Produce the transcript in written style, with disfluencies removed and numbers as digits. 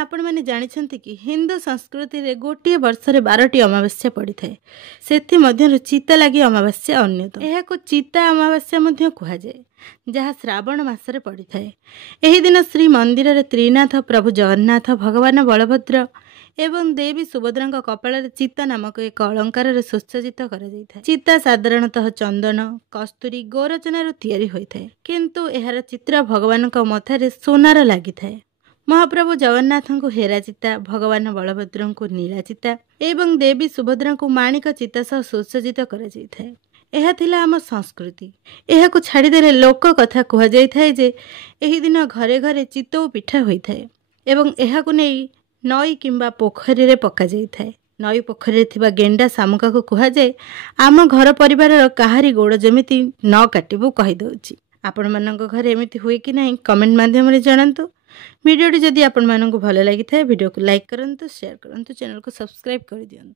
आपण मैंने जानिछंती कि हिंदू संस्कृति रे गोटे वर्ष रे 12टी अमावास्या पड़ी थाए। सेथि मध्यरु चिता लागि अमावास्या अन्यतम। एहाको चिता अमावास्या मध्य कुहा जाए, जहाँ श्रावण मासरे पड़ी थाए। एही दिन श्री मंदिर रे त्रिनाथ प्रभु जगन्नाथ, भगवान बलभद्र एवं देवी सुभद्रांक कपाल चिता नामक एक अलंकार सुसज्जित कर चिता साधारणतः चंदन, कस्तूरी, गोरचनारू तैयारी होइथाए, किंतु एहार चित्र भगवान मथारे सोनार लागि थाए। महाप्रभु जगन्नाथ को हेरा चिता, भगवान बलभद्र को नीला चिता एवं देवी सुभद्रा को माणिक चिता सह सुसज्जित कर यह थिला आम संस्कृति। यह छाड़देले लोक कथा कह जाए जे एही दिन घरे घरे चितौ पिठा होइथाए एवं यह नहीं नई किंबा पोखरी रे पका जाए। नई पोखरी थिबा गेंडा शामुका को कह जाए आम घर परिवार काहारी गोड़ जमिति न काटिबु कहि दउची। आपण मानक घरे एमिति हुए कि नहीं कमेंट माध्यम रे जणांतु। वीडियोटी जदि आपण मानक भल लागि थाए वीडियो को लाइक करंतु, शेयर करंतु, चैनल को सब्सक्राइब कर दियंतु।